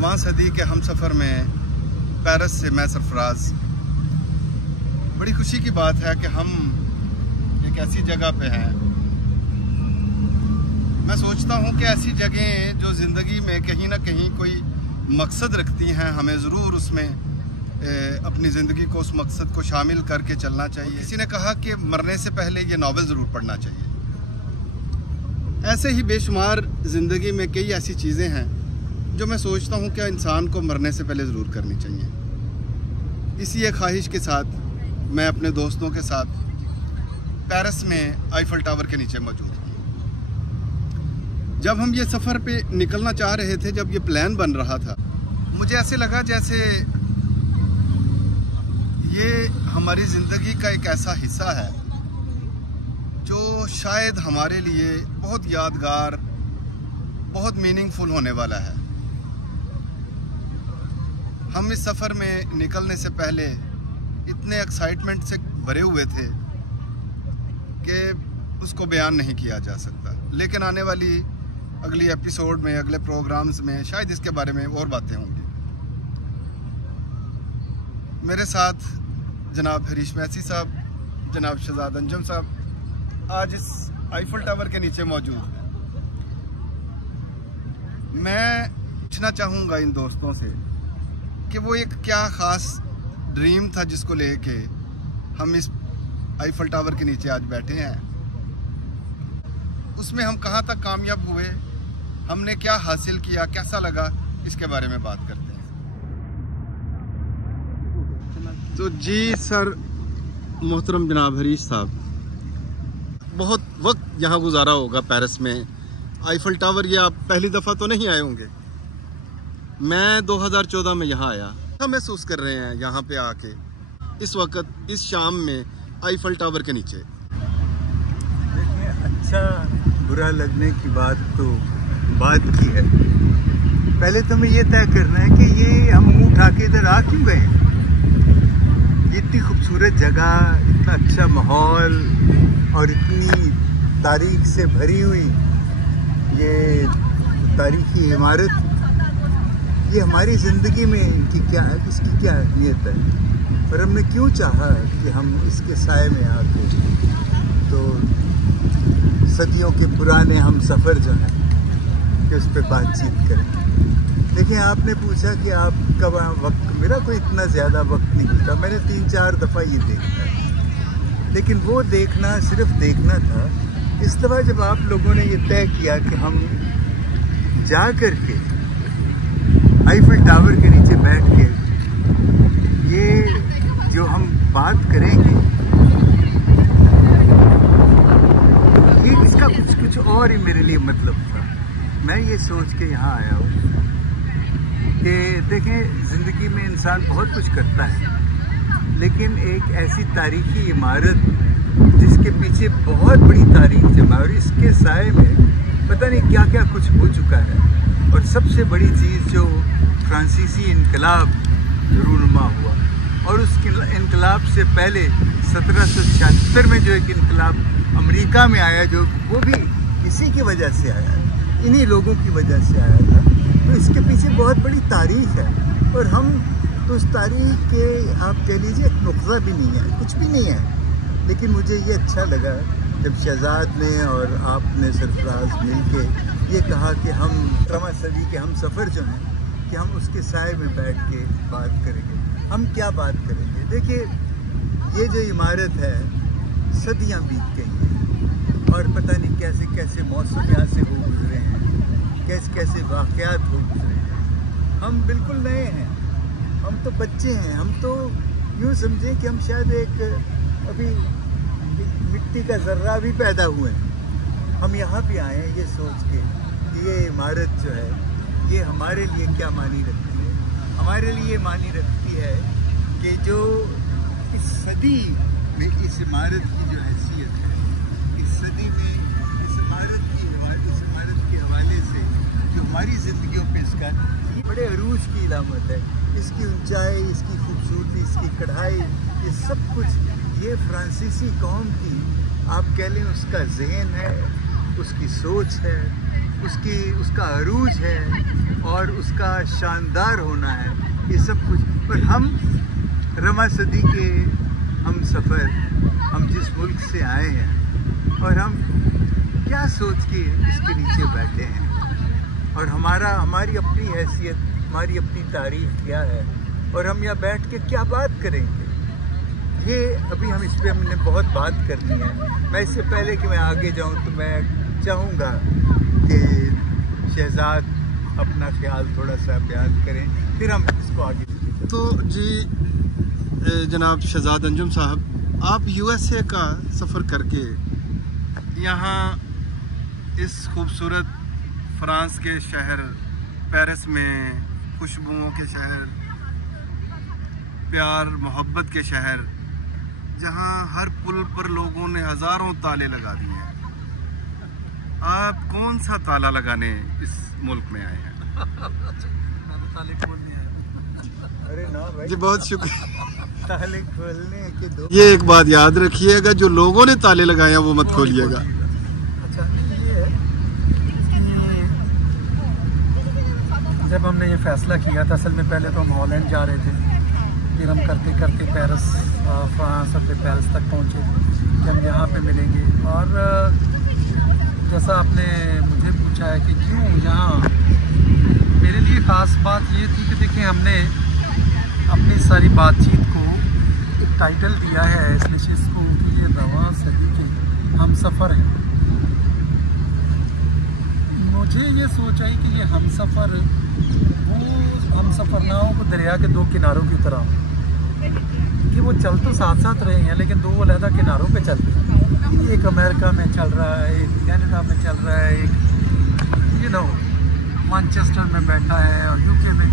रवां सदी के हम सफ़र में पेरिस से मैं सरफराज। बड़ी खुशी की बात है कि हम एक ऐसी जगह पे हैं। मैं सोचता हूँ कि ऐसी जगहें जो ज़िंदगी में कहीं ना कहीं कोई मकसद रखती हैं, हमें ज़रूर उसमें अपनी ज़िंदगी को उस मकसद को शामिल करके चलना चाहिए। किसी ने कहा कि मरने से पहले ये नावल ज़रूर पढ़ना चाहिए। ऐसे ही बेशुमार ज़िंदगी में कई ऐसी चीज़ें हैं जो मैं सोचता हूँ कि इंसान को मरने से पहले ज़रूर करनी चाहिए। इसी एक ख्वाहिश के साथ मैं अपने दोस्तों के साथ पेरिस में आईफल टावर के नीचे मौजूद हूँ। जब हम ये सफ़र पे निकलना चाह रहे थे, जब ये प्लान बन रहा था, मुझे ऐसे लगा जैसे ये हमारी ज़िंदगी का एक ऐसा हिस्सा है जो शायद हमारे लिए बहुत यादगार, बहुत मीनिंगफुल होने वाला है। हम इस सफ़र में निकलने से पहले इतने एक्साइटमेंट से भरे हुए थे कि उसको बयान नहीं किया जा सकता। लेकिन आने वाली अगली एपिसोड में, अगले प्रोग्राम्स में शायद इसके बारे में और बातें होंगी। मेरे साथ जनाब हरीश मैसी साहब, जनाब शहजाद अंजुम साहब आज इस आईफल टावर के नीचे मौजूद हैं। मैं पूछना चाहूँगा इन दोस्तों से कि वो एक क्या ख़ास ड्रीम था जिसको लेके हम इस आईफल टावर के नीचे आज बैठे हैं। उसमें हम कहाँ तक कामयाब हुए, हमने क्या हासिल किया, कैसा लगा, इसके बारे में बात करते हैं। तो जी सर, मोहतरम जनाब हरीश साहब, बहुत वक्त यहाँ गुजारा होगा पेरिस में। आईफल टावर ये आप पहली दफ़ा तो नहीं आए होंगे। मैं 2014 में यहाँ आया। क्या महसूस कर रहे हैं यहाँ पे आके इस वक्त, इस शाम में आईफल टावर के नीचे? देखिए, अच्छा बुरा लगने की बात तो बात की है। पहले तो हमें ये तय करना है कि ये हम मुँह उठा के इधर आ क्यों गए। इतनी खूबसूरत जगह, इतना अच्छा माहौल और इतनी तारीख से भरी हुई ये तारीखी इमारत, ये हमारी ज़िंदगी में इनकी क्या है, इसकी क्या अहमियत है, पर हमने क्यों चाहा कि हम इसके साए में आके तो सदियों के पुराने हम सफ़र जो हैं कि उस पर बातचीत करें। देखिए, आपने पूछा कि आप कब वक्त, मेरा कोई इतना ज़्यादा वक्त नहीं गुजरा। मैंने 3-4 दफ़ा ये देखा है, लेकिन वो देखना सिर्फ देखना था। इस दफ़ा जब आप लोगों ने ये तय किया कि हम जा कर के आईफल टावर के नीचे बैठ के ये जो हम बात करेंगे, ये इसका कुछ और ही मेरे लिए मतलब था। मैं ये सोच के यहाँ आया हूँ कि देखें, ज़िंदगी में इंसान बहुत कुछ करता है, लेकिन एक ऐसी तारीखी इमारत जिसके पीछे बहुत बड़ी तारीख जमा और इसके साए में पता नहीं क्या क्या कुछ हो चुका है। और सबसे बड़ी चीज़ जो फ्रांसीसी इनकलाब रूनुमा हुआ, और उस इनकलाब से पहले 1776 में जो एक इनकलाब अमेरिका में आया, जो वो भी इसी की वजह से आया, इन्हीं लोगों की वजह से आया था। तो इसके पीछे बहुत बड़ी तारीख है, और हम तो उस तारीख के, आप कह लीजिए, एक नुक्ता भी नहीं है, कुछ भी नहीं है। लेकिन मुझे ये अच्छा लगा जब शहजाद ने और आपने सरफराज मिल के ये कहा कि हम रवां सदी के हम सफ़र जो हैं कि हम उसके साए में बैठ के बात करेंगे। हम क्या बात करेंगे? देखिए, ये जो इमारत है सदियां बीत गई हैं, और पता नहीं कैसे कैसे मौसम यहाँ से हो गुजरे हैं, कैसे कैसे वाक़यात हो गुजरे हैं। हम बिल्कुल नए हैं, हम तो बच्चे हैं। हम तो यूँ समझें कि हम शायद एक अभी मिट्टी का ज़र्रा भी पैदा हुए हैं। हम यहाँ भी आए हैं ये सोच के कि ये इमारत जो है ये हमारे लिए क्या मानी रखती है। हमारे लिए मानी रखती है कि जो इस सदी में इस इमारत की जो हैसियत है, इस सदी में इस इमारत के हवाले से जो हमारी ज़िंदगियों पे इसका बड़े अरूज की इलामत है। इसकी ऊंचाई, इसकी खूबसूरती, इसकी कढ़ाई, ये सब कुछ ये फ्रांसीसी कौम की, आप कह लें, उसका ज़हन है, उसकी सोच है, उसका अरूज है और उसका शानदार होना है, ये सब कुछ। और हम रवां सदी के हम सफ़र, हम जिस मुल्क से आए हैं और हम क्या सोच के इसके नीचे बैठे हैं, और हमारी अपनी हैसियत, हमारी अपनी तारीख क्या है, और हम यहाँ बैठ के क्या बात करेंगे। ये अभी हम इस पे हमने बहुत बात करनी है। मैं इससे पहले कि मैं आगे जाऊँ तो मैं चाहूँगा कि शहजाद अपना ख्याल थोड़ा सा बयान करें, फिर हम इसको आगे। तो जी जनाब शहजाद अंजुम साहब, आप यूएसए का सफ़र करके यहाँ इस खूबसूरत फ्रांस के शहर पेरिस में, खुशबुओं के शहर, प्यार मोहब्बत के शहर, जहाँ हर पुल पर लोगों ने हज़ारों ताले लगा दिए हैं, आप कौन सा ताला लगाने इस मुल्क में आए हैं? ताले खोलने हैं। अरे ना भाई जी, बहुत शुक्रिया। ताले खोलने के दो। ये एक बात याद रखिएगा, जो लोगों ने ताले लगाए हैं वो मत खोलिएगा। अच्छा, ये है कि जब हमने ये फैसला किया था, असल में पहले तो हम हॉलैंड जा रहे थे, फिर हम करते करते पेरिस, फ्रांस और फिर पेरिस तक पहुँचे कि हम यहाँ पे मिलेंगे। और जैसा आपने मुझे पूछा है कि क्यों यहाँ, मेरे लिए ख़ास बात ये थी कि देखिए हमने अपनी सारी बातचीत को एक टाइटल दिया है इस नशिस्त को कि ये रवां सदी के हम सफ़र हैं। मुझे ये सोच आई कि ये हम सफ़र, वो हम सफ़र ना हो को दरिया के दो किनारों की तरह, कि वो चल तो साथ साथ रहे हैं लेकिन दो अलग किनारों पे चलते हैं। एक अमेरिका में चल रहा है, एक कनाडा में चल रहा है, एक मैनचेस्टर में बैठा है और यूके में।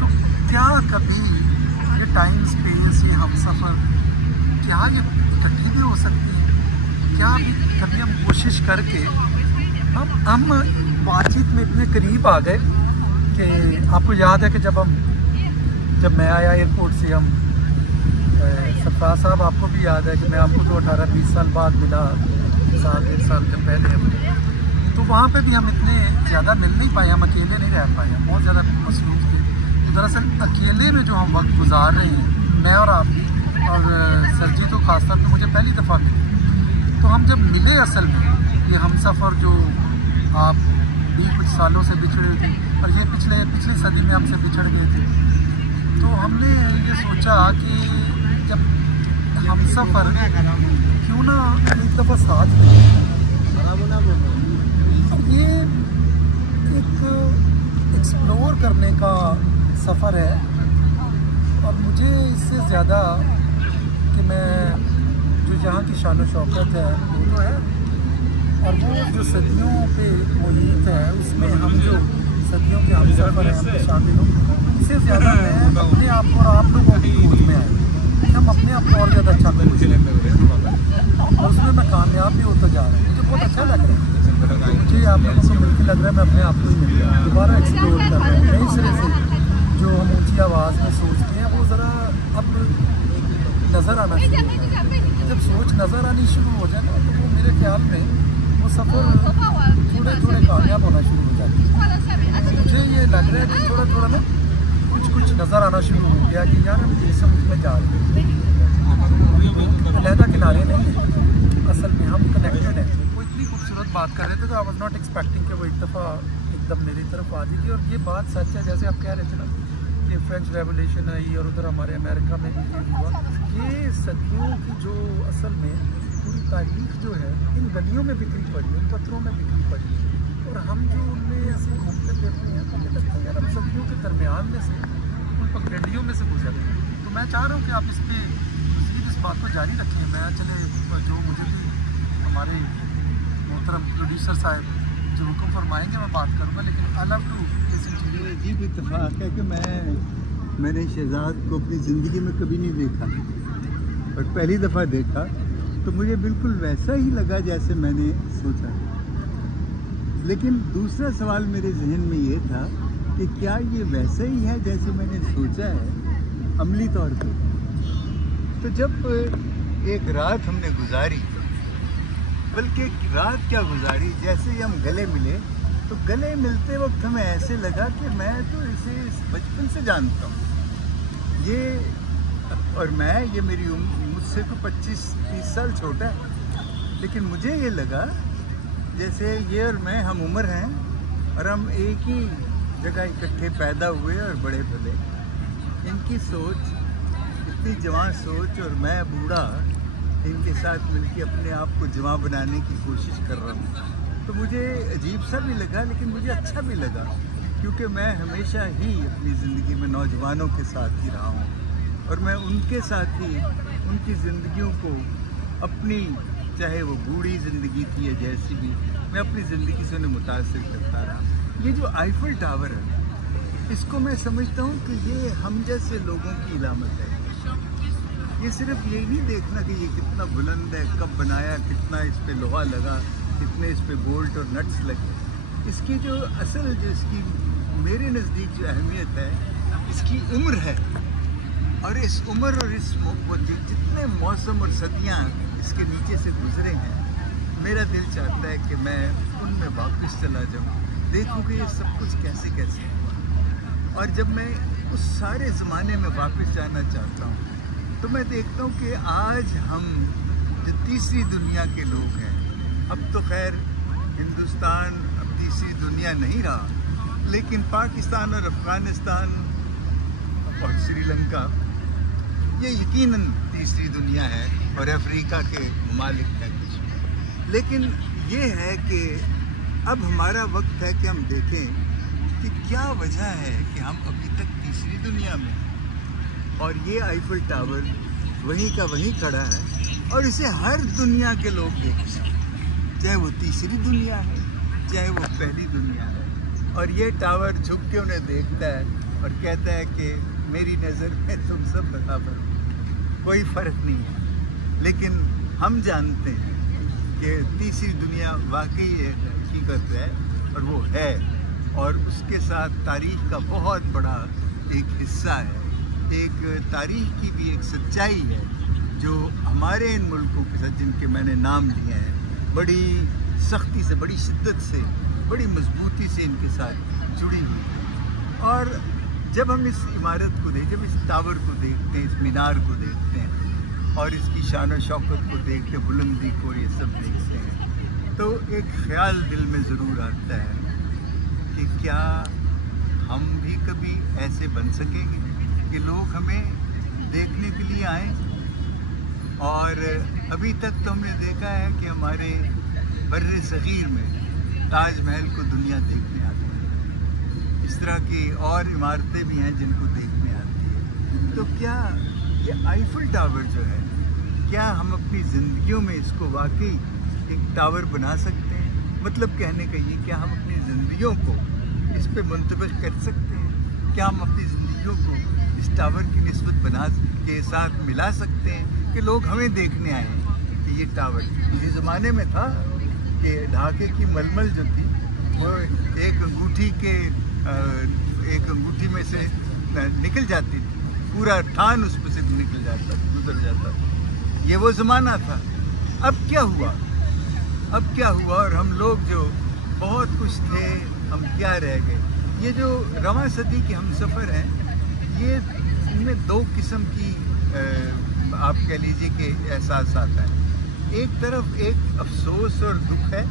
तो क्या कभी ये टाइम स्पेस, ये हम सफ़र, क्या ये इकट्ठी भी हो सकती है? क्या कभी हम कोशिश करके हम बातचीत में इतने करीब आ गए कि आपको याद है कि जब मैं आया एयरपोर्ट से, हम सरफराज साहब आपको भी याद है कि मैं आपको तो 18-20 साल बाद मिला, 1.5 साल के पहले। तो वहाँ पे भी हम इतने ज़्यादा मिल नहीं पाए, हम अकेले नहीं रह पाए, हम बहुत ज़्यादा मसरूफ़ थे। तो दरअसल अकेले में जो हम वक्त गुजार रहे हैं, मैं और आप और सर जी तो ख़ास तौर पे मुझे पहली दफ़ा मिले। तो हम जब मिले, असल में ये हम सफ़र जो आप भी कुछ सालों से बिछड़े थे और ये पिछली सदी में हमसे बिछड़ गए थे, तो हमने ये सोचा कि जब हम सफ़र क्यों ना एक दफ़ा साथ में, ये एक एक्सप्लोर करने का सफ़र है। और मुझे इससे ज़्यादा कि मैं जो यहाँ की शान शौकत है वो तो है, और वो जो सदियों पे मुहित है उसमें हम जो सदियों के हम सफ़र हैं हम शामिल हों, इससे ज़्यादा मैं अपने आप को और आप लोगों की खोज में आए कि हम अपने आप को और ज़्यादा अच्छा करें, उसमें मैं कामयाब भी होता जा रहा हूँ। मुझे बहुत अच्छा लग रहा है, मुझे आप लोगों को मिलकर लग रहा है मैं अपने आप को ही मिल रहा हूँ, दोबारा एक्सप्लोर कर रहा हूँ नई सिरे से। जो हम ऊँची आवाज़ में सोचते हैं वो ज़रा अब नज़र आना शुरू हो जाए। जब सोच नज़र आनी शुरू हो जाए ना, तो वो मेरे ख्याल में वो सफ़र थोड़े थोड़े कामयाब होना शुरू हो जाती है। मुझे ये लग रहा है कि थोड़ा थोड़ा ना कुछ नज़र आना शुरू हो गया कि यार हम इस समझ में जा रहे हैं, अलहदा किनारे नहीं हैं, असल में हम कनेक्टेड हैं। वो इतनी खूबसूरत बात कर रहे थे तो आई वॉज नॉट एक्सपेक्टिंग कि वो एक दफ़ा एकदम मेरी तरफ आ जाएगी। और ये बात सच है, जैसे आप कह रहे थे ना कि फ्रेंच रेवोल्यूशन आई और उधर हमारे अमेरिका में भी ये हुआ, ये सदियों की जो असल में पूरी तारीख जो है इन गलियों में बिखरी पड़ी है, पत्थरों में बिखरी पड़ी है, और हम जो उनमें ऐसे घूमते फिरते हैं हमें लगता है यार हम सदियों के दरमियान में से उन पगडंडियों में से गुजर रहे हैं। तो मैं चाह रहा हूँ कि आप इस पर मज़ीद इस बात को जारी रखें। मैं चले जो मुझे भी हमारे मोहतरम प्रोड्यूसर साहब जो हुक्म फरमाएंगे मैं बात करूँगा, लेकिन I love to listen to you. जी भी इत्तेफाक है कि मैंने शहजाद को अपनी ज़िंदगी में कभी नहीं देखा, और पहली दफ़ा देखा तो मुझे बिल्कुल वैसा ही लगा जैसे मैंने सोचा। लेकिन दूसरा सवाल मेरे जहन में ये था कि क्या ये वैसा ही है जैसे मैंने सोचा है अमली तौर पे। तो जब एक रात हमने गुजारी, बल्कि एक रात क्या गुजारी, जैसे ही हम गले मिले तो गले मिलते वक्त हमें ऐसे लगा कि मैं तो इसे बचपन से जानता हूँ। ये और मैं, ये मेरी मुझसे तो 25-30 साल छोटा है, लेकिन मुझे ये लगा जैसे ये और मैं हम उम्र हैं और हम एक ही जगह इकट्ठे पैदा हुए और बड़े भले। इनकी सोच, इतनी जवान सोच, और मैं बूढ़ा इनके साथ मिलकर अपने आप को जवां बनाने की कोशिश कर रहा हूँ। तो मुझे अजीब सा भी लगा, लेकिन मुझे अच्छा भी लगा, क्योंकि मैं हमेशा ही अपनी ज़िंदगी में नौजवानों के साथ ही रहा हूँ और मैं उनके साथ ही उनकी ज़िंदगियों को अपनी, चाहे वो बूढ़ी ज़िंदगी थी या जैसी भी, मैं अपनी ज़िंदगी से उन्हें मुतासिर करता रहा। ये जो आईफल टावर है, इसको मैं समझता हूँ कि ये हम जैसे लोगों की इलामत है। ये सिर्फ ये नहीं देखना कि ये कितना बुलंद है, कब बनाया, कितना इस पे लोहा लगा, कितने इस पे बोल्ट और नट्स लगे। इसकी जो असल, जो इसकी मेरे नज़दीक जो अहमियत है, इसकी उम्र है। और इस उम्र और इस जितने मौसम और सदियाँ इसके नीचे से गुजरे हैं, मेरा दिल चाहता है कि मैं उनमें वापस चला जाऊँ, देखूँ कि ये सब कुछ कैसे कैसे हुआ। और जब मैं उस सारे ज़माने में वापस जाना चाहता हूँ, तो मैं देखता हूँ कि आज हम जो तीसरी दुनिया के लोग हैं, अब तो खैर हिंदुस्तान अब तीसरी दुनिया नहीं रहा, लेकिन पाकिस्तान और अफ़गानिस्तान और श्रीलंका ये यकीनन तीसरी दुनिया है, और अफ्रीका के ममालिक हैं कुछ। लेकिन ये है कि अब हमारा वक्त है कि हम देखें कि क्या वजह है कि हम अभी तक तीसरी दुनिया में, और ये आईफल टावर वहीं का वहीं खड़ा है और इसे हर दुनिया के लोग देखते हैं, चाहे वो तीसरी दुनिया है, चाहे वो पहली दुनिया है। और ये टावर झुक के उन्हें देखता है और कहता है कि मेरी नज़र में तुम सब बराबर, कोई फ़र्क नहीं है। लेकिन हम जानते हैं कि तीसरी दुनिया वाकई हकीकत है, और वो है, और उसके साथ तारीख़ का बहुत बड़ा एक हिस्सा है। एक तारीख़ की भी एक सच्चाई है जो हमारे इन मुल्कों के साथ, जिनके मैंने नाम लिए हैं, बड़ी सख्ती से, बड़ी शिद्दत से, बड़ी मजबूती से इनके साथ जुड़ी हुई है। और जब हम इस इमारत को जब इस टावर को देखते हैं, इस मीनार को देखते हैं और इसकी शान और शौकत को देख के, बुलंदी को, ये सब देखते हैं, तो एक ख्याल दिल में ज़रूर आता है कि क्या हम भी कभी ऐसे बन सकेंगे कि लोग हमें देखने के लिए आएँ। और अभी तक तो हमने देखा है कि हमारे बर्रे सगीर में ताजमहल को दुनिया देखने आती है, इस तरह की और इमारतें भी हैं जिनको देखने आती है। तो क्या ये आईफल टावर जो है, क्या हम अपनी ज़िंदगियों में इसको वाकई एक टावर बना सकते हैं? मतलब कहने का ये, क्या हम अपनी ज़िंदगियों को इस पे मुंतबिक कर सकते हैं? क्या हम अपनी ज़िंदगियों को इस टावर की निस्बत के साथ मिला सकते हैं कि लोग हमें देखने आए कि ये टावर? इसी ज़माने में था कि ढाके की मलमल जो थी, वो एक अंगूठी में से निकल जाती थी, पूरा थान उस पर से निकल जाता, गुजर जाता था। ये वो ज़माना था। अब क्या हुआ? अब क्या हुआ? और हम लोग जो बहुत कुछ थे, हम क्या रह गए? ये जो रवां सदी के हम सफ़र हैं, ये इनमें दो किस्म की आप कह लीजिए कि एहसास आता है। एक तरफ एक अफसोस और दुख है,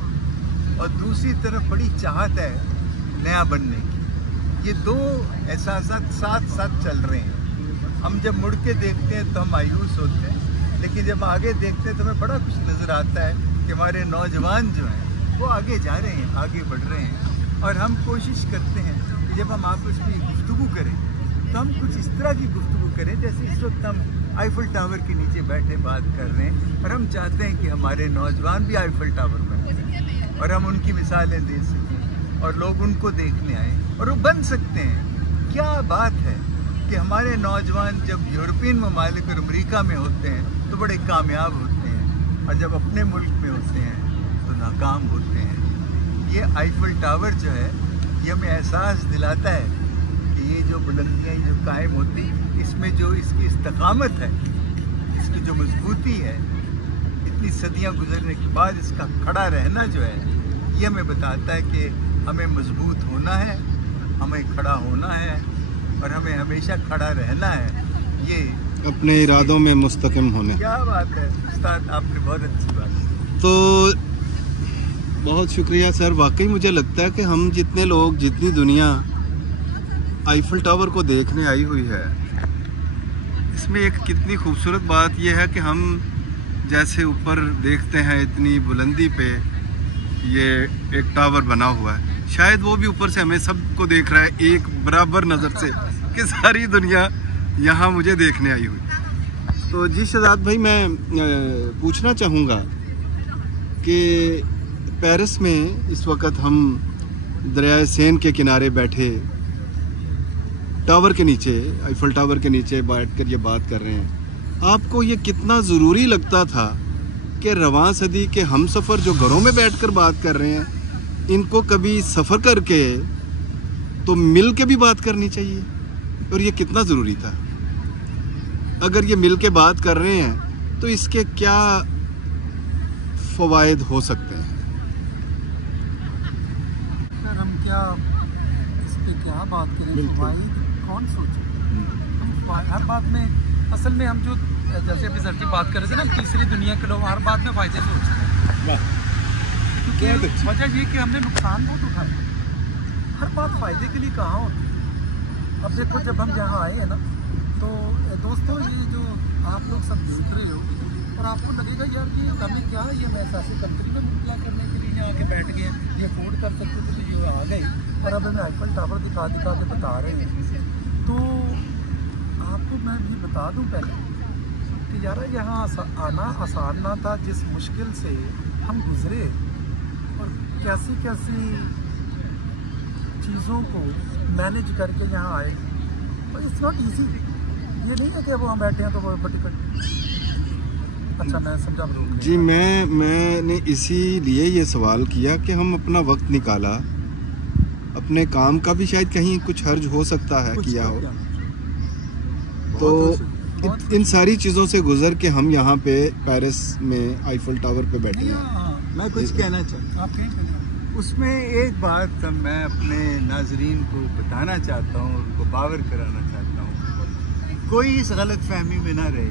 और दूसरी तरफ बड़ी चाहत है नया बनने की। ये दो एहसास साथ साथ चल रहे हैं। हम जब मुड़ के देखते हैं तो हम मायूस होते हैं, लेकिन जब आगे देखते हैं तो हमें बड़ा कुछ नज़र आता है कि हमारे नौजवान जो हैं वो आगे जा रहे हैं, आगे बढ़ रहे हैं। और हम कोशिश करते हैं कि जब हम आपस में गुफ्तगू करें तो हम कुछ इस तरह की गुफ्तगू करें जैसे इस वक्त हम आईफल टावर के नीचे बैठे बात कर रहे हैं, और हम चाहते हैं कि हमारे नौजवान भी आईफल टावर बने और हम उनकी मिसालें दे सकें और लोग उनको देखने आएँ और वो बन सकते हैं। क्या बात है कि हमारे नौजवान जब यूरोपियन ममालिक और अमेरिका में होते हैं तो बड़े कामयाब होते हैं, और जब अपने मुल्क में होते हैं तो नाकाम होते हैं। ये आईफल टावर जो है, ये हमें एहसास दिलाता है कि ये जो बुलंदियाँ जो कायम होती, इसमें जो इसकी इस्तकामत है, इसकी जो मजबूती है, इतनी सदियां गुजरने के बाद इसका खड़ा रहना जो है, ये हमें बताता है कि हमें मजबूत होना है, हमें खड़ा होना है और हमें हमेशा खड़ा रहना है। ये अपने इरादों में मुस्तकिम होने। क्या बात है उस्ताद, आपने बहुत अच्छी बात की। तो बहुत शुक्रिया सर। वाकई मुझे लगता है कि हम जितने लोग, जितनी दुनिया आईफल टावर को देखने आई हुई है, इसमें एक कितनी खूबसूरत बात यह है कि हम जैसे ऊपर देखते हैं इतनी बुलंदी पे ये एक टावर बना हुआ है, शायद वो भी ऊपर से हमें सबको देख रहा है एक बराबर नज़र से कि सारी दुनिया यहाँ मुझे देखने आई हुई। तो जी शहजाद भाई, मैं पूछना चाहूँगा कि पेरिस में इस वक्त हम दरिया सेन के किनारे बैठे टावर के नीचे, आईफल टावर के नीचे बैठकर ये बात कर रहे हैं। आपको ये कितना ज़रूरी लगता था कि रवां सदी के हम सफ़र जो घरों में बैठकर बात कर रहे हैं, इनको कभी सफ़र करके तो मिल के भी बात करनी चाहिए? और ये कितना ज़रूरी था? अगर ये मिल के बात कर रहे हैं तो इसके क्या फ़वाइद हो सकते हैं? सर हम क्या इस पे क्या बात करें, फ़वाइद कौन सोचे? हम हर बात में, असल में हम जो जैसे अभी सर जी बात कर रहे थे ना, तीसरी दुनिया के लोग हर बात में फ़ायदे सोचते हैं। क्योंकि वजह ये कि हमने नुकसान बहुत उठाए, हर बात फ़ायदे के लिए कहाँ होती। अब देखो जब हम यहाँ आए हैं ना, तो दोस्तों ये जो आप लोग सब देख रहे हो और आपको लगेगा यार कि हमें क्या, ये मैं ऐसी कंट्री में मुद्दा करने के लिए यहाँ आके बैठ गए, ये अफोर्ड कर सकते थे तो ये आ गए और अब हमें आईफल टावर दिखा के बता रहे हैं। तो आपको मैं भी बता दूं पहले कि यार यहाँ आना आसान ना था, जिस मुश्किल से हम गुजरे और कैसी कैसी चीज़ों को मैनेज करके यहाँ आए। और इट्स नॉट ईजी, ये नहीं है कि वो हम बैठे हैं तो वो टिकट। अच्छा मैं समझा लोग जी, मैंने इसीलिए ये सवाल किया कि हम अपना वक्त निकाला, अपने काम का भी शायद कहीं कुछ हर्ज हो सकता है किया हो, तो इन सारी चीज़ों से गुजर के हम यहाँ पे पेरिस में आईफल टावर पे बैठे हैं। मैं कुछ कहना चाहता हूँ उसमें एक बात मैं अपने नाजरीन को बताना चाहता हूँ, उनको बावर कराना चाहता हूँ। कोई इस गलत फहमी में ना रहे,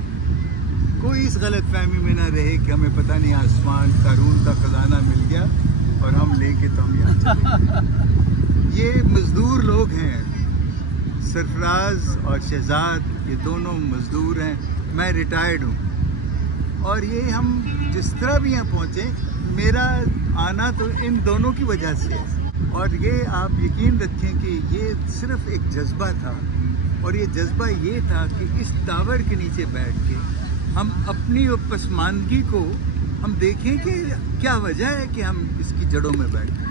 कोई इस गलत फहमी में ना रहे कि हमें पता नहीं आसमान कारून का खजाना मिल गया और हम लेके तो हम यहाँ चले गए। ये मजदूर लोग हैं, सरफराज और शहजाद ये दोनों मजदूर हैं, मैं रिटायर्ड हूँ। और ये हम जिस तरह भी यहाँ पहुँचे, मेरा आना तो इन दोनों की वजह से है। और ये आप यकीन रखें कि ये सिर्फ एक जज्बा था, और ये जज्बा ये था कि इस टावर के नीचे बैठ के हम अपनी पसमानदगी को हम देखें कि क्या वजह है कि हम इसकी जड़ों में बैठे,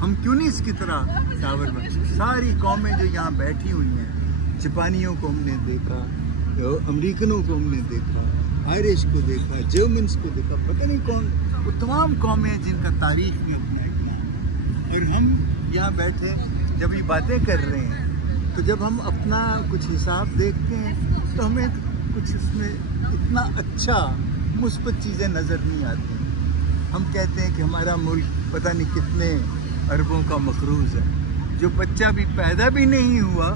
हम क्यों नहीं इसकी तरह टावर बन। सारी कौमें जो यहाँ बैठी हुई हैं, जापानियों को हमने देखा, अमेरिकनों को हमने देखा, आयरिश को देखा, जर्मन्स को देखा, पता नहीं कौन, वो तमाम कौमें हैं जिनका तारीख में अपना एक नाम। और हम यहाँ बैठे जब ये बातें कर रहे हैं, तो जब हम अपना कुछ हिसाब देखते हैं तो हमें कुछ इसमें इतना अच्छा मुस्बत चीज़ें नज़र नहीं आती। हम कहते हैं कि हमारा मुल्क पता नहीं कितने अरबों का मकरूज़ है, जो बच्चा भी पैदा भी नहीं हुआ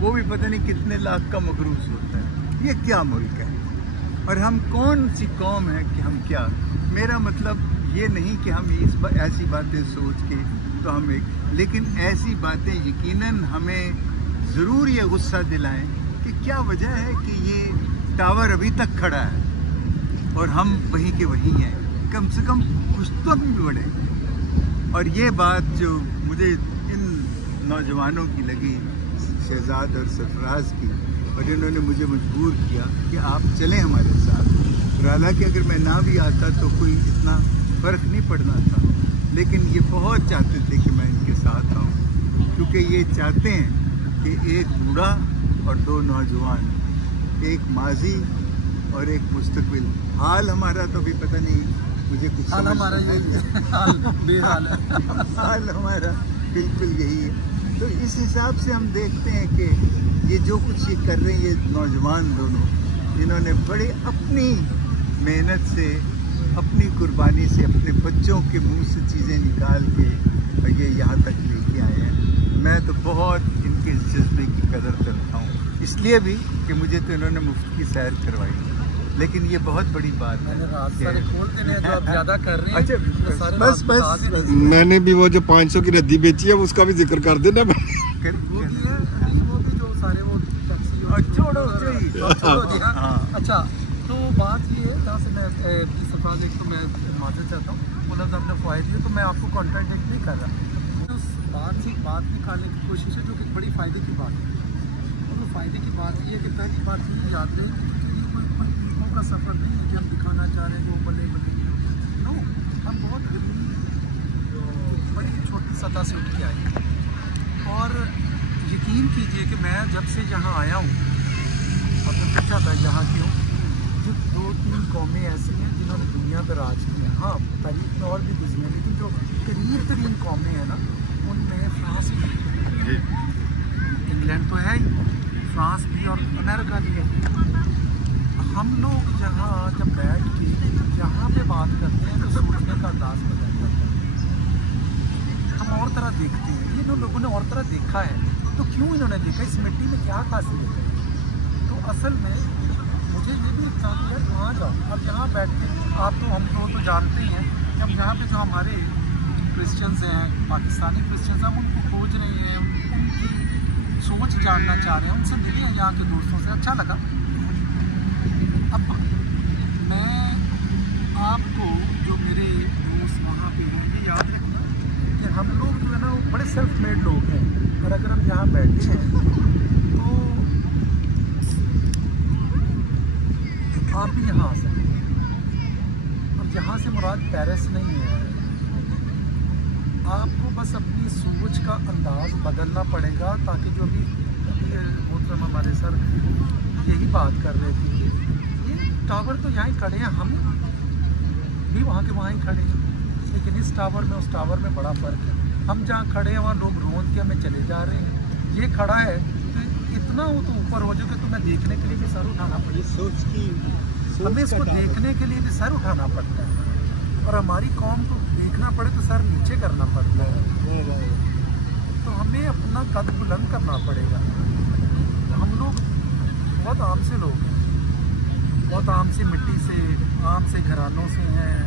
वो भी पता नहीं कितने लाख का मकरूज़ होता है। ये क्या मुल्क है और हम कौन सी कौम है कि हम क्या। मेरा मतलब ये नहीं कि हम ऐसी बातें सोच के तो हम एक, लेकिन ऐसी बातें यकीनन हमें ज़रूर ये गुस्सा दिलाएं कि क्या वजह है कि ये टावर अभी तक खड़ा है और हम वहीं के वहीं हैं। कम से कम कुछ तो हम भी बढ़े। और ये बात जो मुझे इन नौजवानों की लगी, शहजाद और सरफराज की, और इन्होंने मुझे मजबूर किया कि आप चलें हमारे साथ। हालांकि अगर मैं ना भी आता तो कोई इतना फ़र्क नहीं पड़ना था, लेकिन ये बहुत चाहते थे कि मैं इनके साथ आऊँ, क्योंकि ये चाहते हैं कि एक बूढ़ा और दो नौजवान, एक माजी और एक मुस्तकबिल। हाल हमारा तो भी पता नहीं, मुझे कुछ हाल हमारा यही हाल बेहाल है। हाल हमारा बिल्कुल यही है। तो इस हिसाब से हम देखते हैं कि ये जो कुछ ये कर रहे हैं ये नौजवान दोनों, इन्होंने बड़े अपनी मेहनत से, अपनी कुर्बानी से, अपने बच्चों के मुंह से चीज़ें निकाल के ये यहाँ तक ले मैं तो बहुत इनके इस जज्बे की कदर करता हूँ, इसलिए भी कि मुझे तो इन्होंने मुफ्त की सैर करवाई, लेकिन ये बहुत बड़ी बात है। सारे खोल देने हैं जो आप ज्यादा कर रहे हैं। अच्छा, तो सारे बस रास्ते बता बस देने हैं। मैंने भी वो जो 500 की रद्दी बेची है उसका भी जिक्र कर देना। वो भी है, नहीं, वो भी जो सारे वो टैक्सी और छोड़ो जी। छोड़ो जी, हाँ। हाँ। अच्छा, तो बात ये है, जहाँ से मैं सरफराज एक तो मैं माजर चाहता हूँ, मतलब आपने फ़ायदे दिए तो मैं आपको कॉन्ट्रैक्ट नहीं कर रहा, उस बात से बात निकालने की कोशिश है जो कि बड़ी फ़ायदे की बात है। और वो फ़ायदे की बात ये है कि पहली बात ये याद रहे कि ये कोई लोगों का सफ़र नहीं है कि हम दिखाना चाह रहे हैं वो बल्ले बल्ले, नो, हम बहुत गरीब बड़ी छोटी सतह से उठ के आए हैं। और यकीन कीजिए कि मैं जब से यहाँ आया हूँ, आपने पूछा था यहाँ क्यों, जो 2-3 कौमें ऐसी हैं जिन्होंने दुनिया पर राज किया है। हाँ, तारीख में और भी गुजरी हैं, लेकिन जो करीब तरीन कौमें हैं ना, उनमें फ्रांस भी है, इंग्लैंड तो है ही, फ्रांस भी और अमेरिका भी है। हम लोग जहाँ जब बैठ के यहाँ पे बात करते हैं तो सोचने का अंदाज बदल जाता है। हम और तरह देखते हैं, ये लोगों ने और तरह देखा है, तो क्यों इन्होंने देखा, इस मिट्टी में क्या खासियत है। तो असल में मुझे ये भी इच्छा है वहाँ जाओ, अब यहाँ बैठ के आप तो हम लोग तो जानते ही हैं, अब यहाँ पे जो हमारे क्रिश्चियंस हैं, पाकिस्तानी क्रिश्चियंस, हम उनको खोज रहे हैं, उनकी सोच जानना चाह रहे हैं, उनसे मिले हैं यहाँ के दोस्तों से, अच्छा लगा। अब मैं आपको जो मेरे दोस्त वहाँ पे हैं ये याद रखना कि हम लोग जो है ना वो बड़े सेल्फ मेड लोग हैं, और अगर हम यहाँ बैठे हैं तो आप भी यहाँ आ सकते हैं। और यहाँ से मुराद पेरिस नहीं है, आपको बस अपनी सोच का अंदाज बदलना पड़ेगा, ताकि जो भी मोहतरम हमारे सर यही बात कर रहे थे कि ये टावर तो यहाँ ही खड़े हैं, हम भी वहाँ के वहाँ ही खड़े हैं, लेकिन इस टावर में उस टावर में बड़ा फ़र्क है। हम जहाँ खड़े हैं वहाँ लोग रोंद के हमें चले जा रहे हैं, ये खड़ा है तो इतना वो तो ऊपर हो जाए कि तुम्हें देखने के लिए भी सर उठाना पड़ेगा, सोच की हमें इसको देखने के लिए भी सर उठाना पड़ता है, और हमारी कौम को देखना पड़े तो सर नीचे करना पड़ता है। तो हमें अपना कद बुलंद करना पड़ेगा। तो हम लोग बहुत आम से लोग हैं, बहुत आम से मिट्टी से, आम से घरानों से हैं,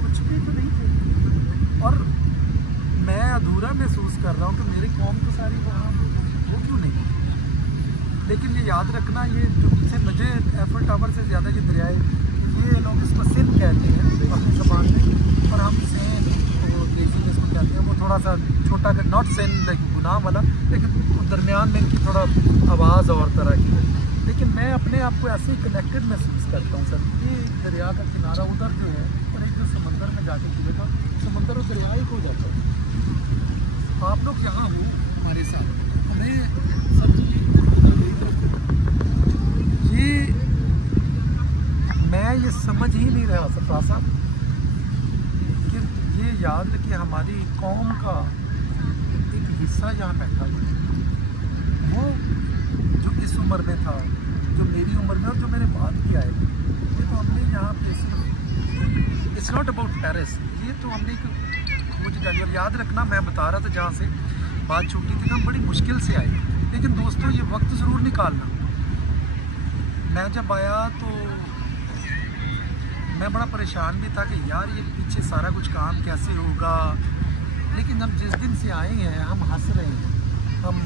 कुछ भी तो नहीं थे। और मैं अधूरा महसूस कर रहा हूँ कि मेरी कौम तो सारी वहाँ वो क्यों नहीं। लेकिन ये याद रखना, ये जो से मुझे एफिल टावर से ज़्यादा ये दरियाए, ये लोग इसको सिंध कहते हैं अपनी ज़बान में, और हम सेन तो देसी में इसको कहते हैं, वो थोड़ा सा छोटा, नॉट सेन लाइक गुनाह वाला, लेकिन दरमियान में इनकी थोड़ा आवाज़ और तरह की है। लेकिन मैं अपने आप को ऐसे ही कनेक्टेड महसूस करता हूँ सर। ये दरिया का किनारा उधर जो है, और एक जो समंदर में जाके गिरे तो समंदर और दरिया ही हो जाता है। आप लोग यहाँ हो हमारे साथ, हमें सब चीज़ें ये मैं ये समझ ही नहीं रहा सरफराज साहब कि ये याद कि हमारी कौम का एक हिस्सा यहाँ बैठा है, वो जो इस उम्र में था, जो मेरी उम्र में और जो मेरे बाद भी आए, ये तो हमने यहाँ पे, इट्स नॉट अबाउट पेरिस, ये तो हमने एक खोज डाली। और याद रखना, मैं बता रहा था जहाँ से बात छूटी थी, हम बड़ी मुश्किल से आए, लेकिन दोस्तों ये वक्त ज़रूर निकालना। मैं जब आया तो मैं बड़ा परेशान भी था कि यार ये पीछे सारा कुछ काम कैसे होगा, लेकिन हम जिस दिन से आए हैं हम हंस रहे हैं। हम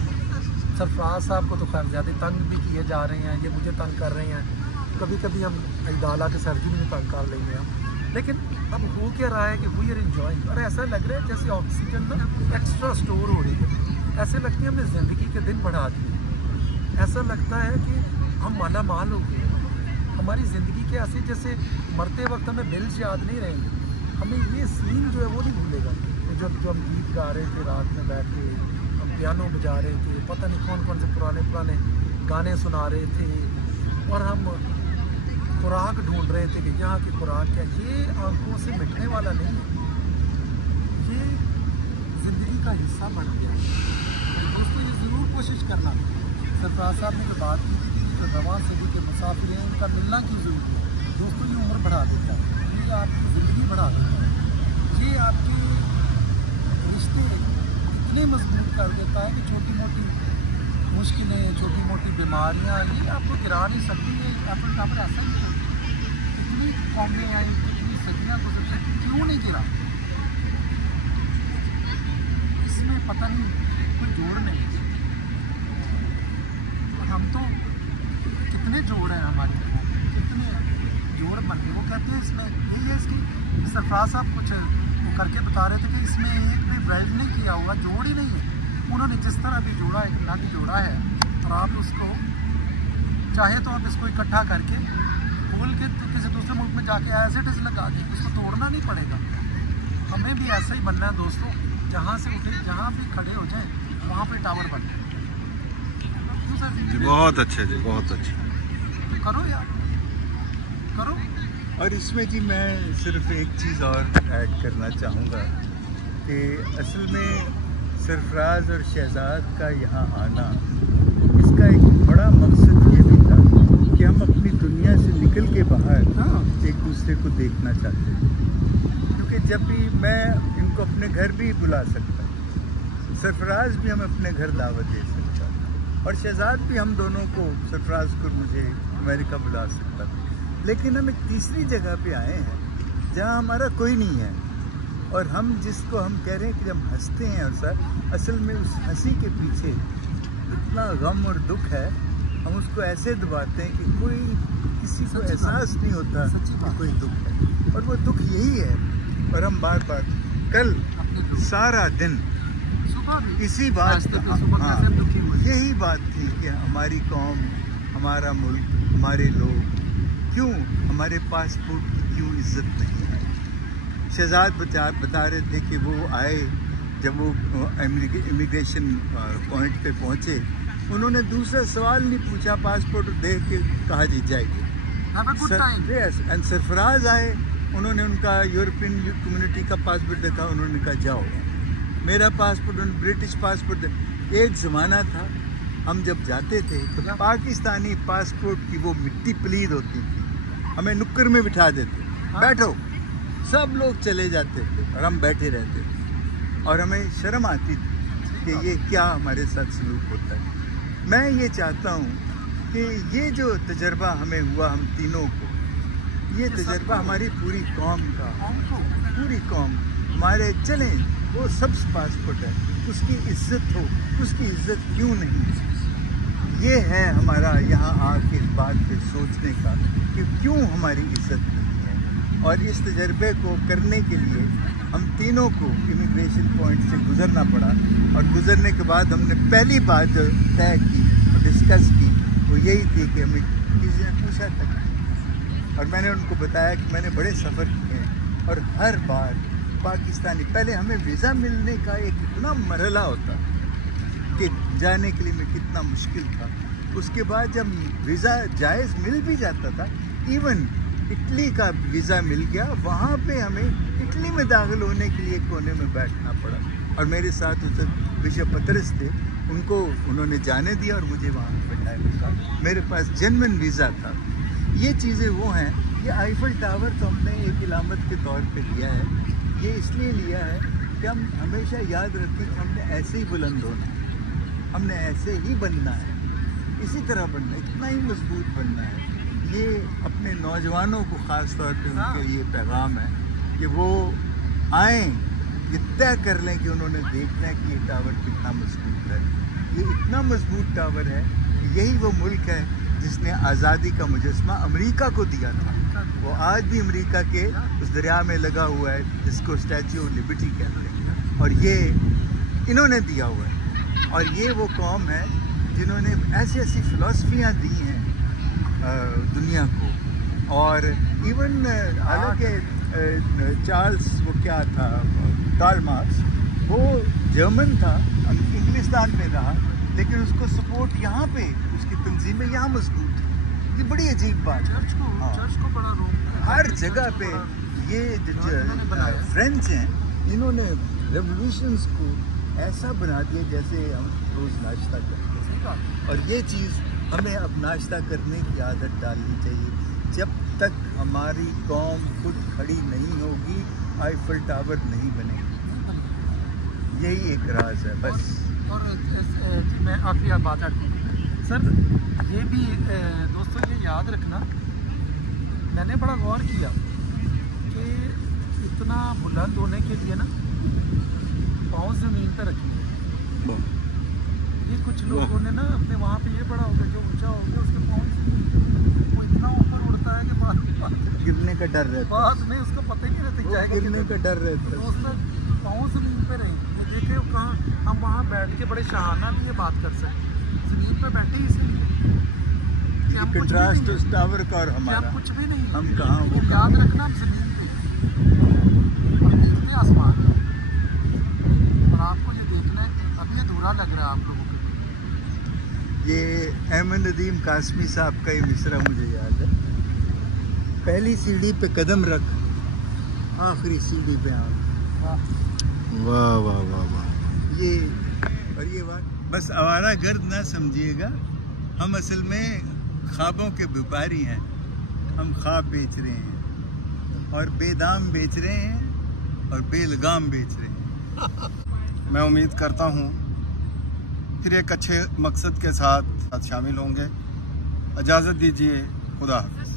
सरफराज साहब को तो खैर ज़्यादा तंग भी किए जा रहे हैं, ये मुझे तंग कर रहे हैं, कभी कभी हम इदाला के सर्जरी में तंग कर लेंगे हम, लेकिन अब हो क्या रहा है कि वी आर एंजॉयिंग। और ऐसा लग रहा है जैसे ऑक्सीजन ना एक्स्ट्रा स्टोर हो रही है, ऐसे लगती है हमने ज़िंदगी के दिन बढ़ा दिए, ऐसा लगता है कि हम माला माल हो गए। हमारी ज़िंदगी के ऐसे जैसे मरते वक्त हमें मिल्स याद नहीं रहेंगे, हमें ये सीन जो है वो नहीं भूलेगा। जब जो हम गीत गा रहे थे रात में बैठ के, हम पियानो बजा रहे थे, पता नहीं कौन कौन से पुराने पुराने गाने सुना रहे थे, और हम खुराक ढूंढ रहे थे कि यहाँ की खुराक क्या। ये आंखों से मिटने वाला नहीं है, ये ज़िंदगी का हिस्सा बन गया। दोस्तों ये ज़रूर कोशिश करना। सरफराज साहब ने जो बात की थी कि रवां सदी के मुसाफिर हैं, उनका मिलना की ज़रूरत है। दोस्तों ये उम्र बढ़ा देता है, ये आपकी ज़िंदगी बढ़ा देता है, ये आपके रिश्ते इतने इतने मजबूत कर देता है कि छोटी मोटी मुश्किलें, छोटी मोटी बीमारियाँ ये आपको गिरा नहीं सकती। ये एफिल टावर ऐसा ही है, कितनी कौमें आई, कितनी सदियाँ गुजर सकती, क्यों नहीं गिरा? इसमें पता नहीं कोई जोड़ नहीं। और हम तो कितने जोड़ हैं हमारे, कितने जोड़ बन गए। वो कहते हैं इसमें यही है, इसकी सरफराज साहब कुछ वो करके बता रहे थे कि इसमें एक भी ड्राइव नहीं किया हुआ, जोड़ ही नहीं है। उन्होंने जिस तरह भी जोड़ा, एक नग जोड़ा है, और आप उसको चाहे तो आप इसको इकट्ठा करके खोल के किसी दूसरे मुल्क में जाके एज इट इज़ लगा दी, उसको तोड़ना नहीं पड़ेगा। हमें भी ऐसा ही बनना है दोस्तों, जहाँ से उठे, जहाँ भी खड़े हो जाए वहाँ पे टावर बन जाए। बहुत अच्छे जी, बहुत अच्छे। तो करो यार, करो। और इसमें जी मैं सिर्फ एक चीज़ और ऐड करना चाहूँगा कि असल में सरफराज और शहजाद का यहाँ आना, इसका एक बड़ा मकसद ये भी था कि हम अपनी दुनिया से निकल के बाहर एक दूसरे को देखना चाहते हैं। क्योंकि जब भी मैं इनको अपने घर भी बुला सकता, सरफराज भी हम अपने घर दावत दे सकता, और शहजाद भी हम दोनों को, सरफराज को मुझे अमेरिका बुला सकता, लेकिन हम एक तीसरी जगह पे आए हैं जहाँ हमारा कोई नहीं है। और हम जिसको हम कह रहे हैं कि हम हंसते हैं, और सर असल में उस हंसी के पीछे इतना गम और दुख है, हम उसको ऐसे दबाते हैं कि कोई किसी को एहसास नहीं होता कि कोई दुख है, और वो दुख यही है। और हम बार बार कल सारा दिन इसी बात, यही बात थी कि हमारी कौम, हमारा मुल्क, हमारे लोग, क्यों हमारे पासपोर्ट की क्यों इज्जत नहीं है। शहजाद बता रहे थे कि वो आए, जब वो इमिग्रेशन पॉइंट पे पहुंचे, उन्होंने दूसरा सवाल नहीं पूछा, पासपोर्ट दे के कहा जी जाएगी। एंड सरफराज आए, उन्होंने उनका यूरोपियन कम्युनिटी का पासपोर्ट देखा, उन्होंने कहा जाओ। मेरा पासपोर्ट, ब्रिटिश पासपोर्ट। एक ज़माना था हम जब जाते थे तो पाकिस्तानी पासपोर्ट की वो मिट्टी पलीद होती थी, हमें नुक्कड़ में बिठा देते, बैठो, सब लोग चले जाते थे और हम बैठे रहते थे, और हमें शर्म आती थी कि ये क्या हमारे साथ सलूक होता है। मैं ये चाहता हूँ कि ये जो तजर्बा हमें हुआ, हम तीनों को, ये तजर्बा हमारी पूरी कौम का, पूरी कौम हमारे चलें, वो सब पासपोर्ट है, उसकी इज्जत हो, उसकी इज्जत क्यों नहीं। ये है हमारा यहाँ आके इस बात पे सोचने का कि क्यों हमारी इज्जत नहीं है। और इस तजर्बे को करने के लिए हम तीनों को इमिग्रेशन पॉइंट से गुजरना पड़ा, और गुजरने के बाद हमने पहली बात जो तय की और डिस्कस की वो यही थी कि हमें किसी ने पूछा था, और मैंने उनको बताया कि मैंने बड़े सफ़र किए हैं, और हर बार पाकिस्तानी, पहले हमें वीज़ा मिलने का एक इतना मरहला होता कि जाने के लिए मैं कितना मुश्किल था। उसके बाद जब वीज़ा जायज़ मिल भी जाता था, इवन इटली का वीज़ा मिल गया, वहाँ पे हमें इटली में दाखिल होने के लिए कोने में बैठना पड़ा। और मेरे साथ उस बिशप पतरस थे, उनको उन्होंने जाने दिया और मुझे वहाँ बैठाया। मेरे पास जेन्युइन वीज़ा था। ये चीज़ें वो हैं, ये आईफल टावर तो हमने एक इलामत के तौर पे लिया है। ये इसलिए लिया है कि हम हमेशा याद रखें कि हमने ऐसे ही बुलंद होना है, हमने ऐसे ही बनना है, इसी तरह बनना है, इतना ही मजबूत बनना है। ये अपने नौजवानों को ख़ास तौर पे उनके लिए पैगाम है कि वो आएँ, ये तय कर लें कि उन्होंने देखना है कि ये टावर कितना मजबूत है। ये इतना मजबूत टावर है कि यही वो मुल्क है जिसने आज़ादी का मुजस्मा अमेरिका को दिया था। वो आज भी अमेरिका के उस दरिया में लगा हुआ है जिसको स्टैच्यू ऑफ लिबर्टी कहते हैं, और ये इन्होंने दिया हुआ है। और ये वो कौम है जिन्होंने ऐसी ऐसी फ़िलासफ़ियाँ दी हैं दुनिया को। और इवन हालांकि चार्ल्स, वो क्या था, कार्ल मार्क्स, वो जर्मन था, इंग्लिस्तान में रहा, लेकिन उसको सपोर्ट यहाँ पे, उसकी तंजीमें यहाँ मजबूत थी। ये बड़ी अजीब बात है। चर्च को बड़ा रोक हर जगह पे ये फ्रेंच हैं, इन्होंने रेवोल्यूशंस को ऐसा बना दिया जैसे हम रोज़ नाश्ता करते हैं। और ये चीज़ हमें अब नाश्ता करने की आदत डालनी चाहिए। जब तक हमारी कौम खुद खड़ी नहीं होगी, आईफल टावर नहीं बनेगी। यही एक राज है बस। और जी मैं आखिरी बात ऐड करूँ सर, ये भी दोस्तों ये याद रखना, मैंने बड़ा गौर किया कि इतना बुलंद होने के लिए ना पाँव ज़मीन पर रखने, ये कुछ लोगों ने ना अपने वहाँ पे ये बड़ा हो गया, जो ऊंचा हो गया उसके पाँव वो इतना ऊपर उड़ता है कि बाद गिरने का डर रहता है, बाद में उसको पता ही नहीं रहता जाएगा गिरने का डर रहता है। दोस्तों पाँव ज़मीन पे रहे, देखे कहाँ हम वहाँ बैठ के बड़े शाहाना भी ये बात कर सकते, ज़मीन पे बैठे इसलिए कि हम कुछ भी कंट्रास्ट नहीं उस टावर का और कि हमारा, हम कुछ भी नहीं हैं। हम कहाँ वो लेकिन याद रखना हम ज़मीन पे और देखते आसमान, और आपको ये देखना है अभी अधूरा लग रहा है आप लोगों को। ये अहमद नदीम कासमी साहब का ये मिसरा मुझे याद है, पहली सीढ़ी पे कदम रख, आखिरी सीढ़ी पे आ। वाह वाह वाह वाह। ये और ये बात बस आवारा गर्द ना समझिएगा, हम असल में ख्वाबों के व्यापारी हैं, हम ख्वाब बेच रहे हैं और बेदाम बेच रहे हैं और बेलगाम बेच रहे हैं। मैं उम्मीद करता हूँ फिर एक अच्छे मकसद के साथ शामिल होंगे। इजाज़त दीजिए, खुदा हाफिज़।